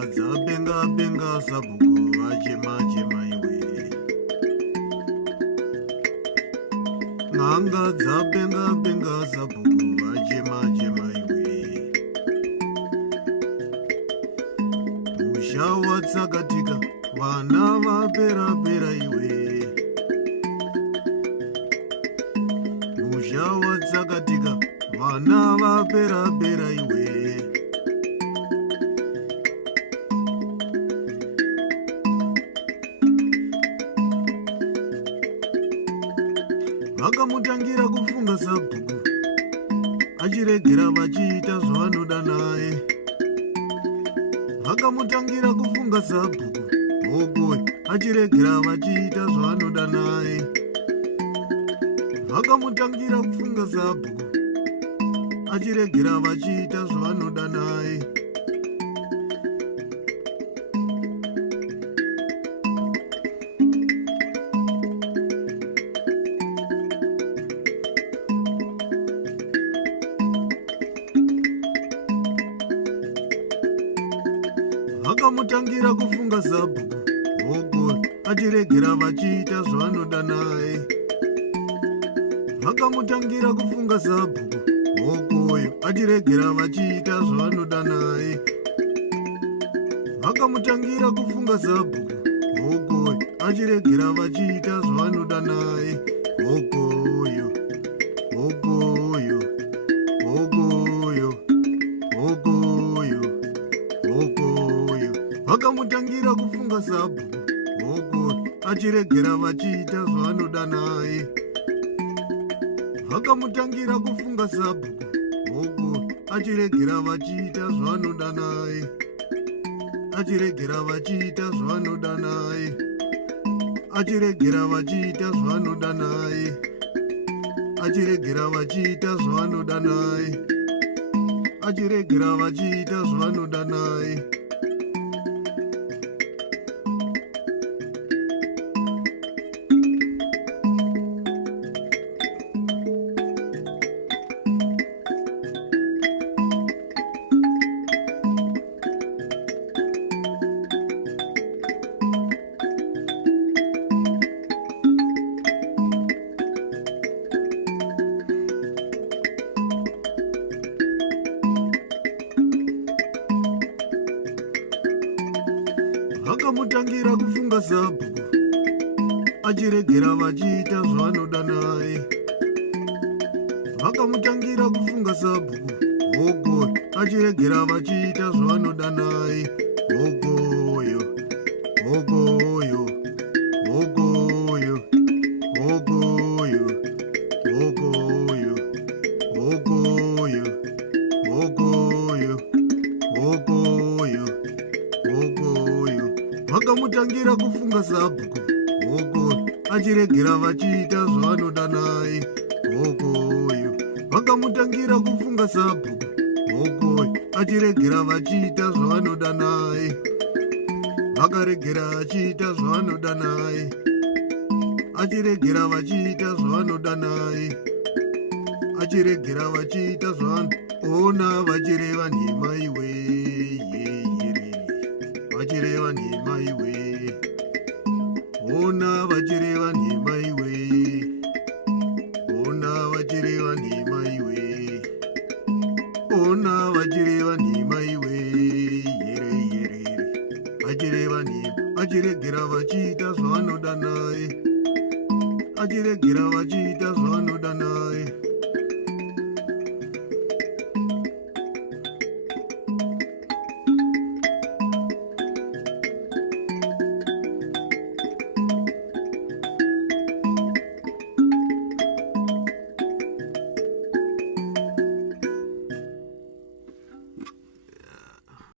benga benga sabuku ajema jema iwe. Nganga benga benga sabuku ajema jema iwe. Mushawa tsakatika vana vapera pera iwe. Mushawa tsakatika vana vapera pera iwe. Vakamutangira kufunga sabhuku achiregera vachiita zvavanoda naye. Vakamutangira kufunga sabhuku hokoi achiregera vachiita zvavanoda naye. Vakamutangira kufunga sabhuku achiregera vachiita zvavanoda naye. Vakamutangira kufunga sabhuku hokoi achiregera vachiita zvavanoda naye. Vakamutangira kufunga sabhuku hokoyo achiregera vachiita zvavanoda naye. Vakamutangira kufunga sabhuku hokoyo achiregera vachiita zvavanoda naye. Hokoyo hokoyo hokoyo hokoyo hokoyo. Vakamutangira kufunga sabhuku hokoyo achiregera vachiita zvavanoda naye. Vakamutangira kufunga sabhuku hoko achiregera vachiita zvavanoda naye. Achiregera vachiita zvavanoda naye. Achiregera vachiita zvavanoda naye. Achiregera vachiita zvavanoda naye. Achiregera vachiita zvavanoda naye. Vakamutangira kufunga sabhuku achiregera vachiita zvavanoda naye. Vakamutangira kufunga sabhuku hokoi achiregera vachiita zvavanoda naye. Hokoyo hokoyo hokoyo hokoyo hokoyo hokoyo hokoyo hokoyo hokoyo. Vakamutangira kufunga sabhuku hokoyo achiregera vachiita zvavanoda naye. Hokoyo vakamutangira kufunga sabhuku hokoyo achiregera vachiita zvavanoda naye. Vakaregera vachiita zvavanoda naye. Achiregera vachiita zvavanoda naye. Achiregera vachiita ona vachireva nhema iwe. Vachireva nhema iwe. Ona vachireva nhema iwe. Ona vachireva nhema iwe. Ona vachireva nhema iwe. Vachireva nhema. Achiregera vachiita zvavanoda naye. Achiregera vachiita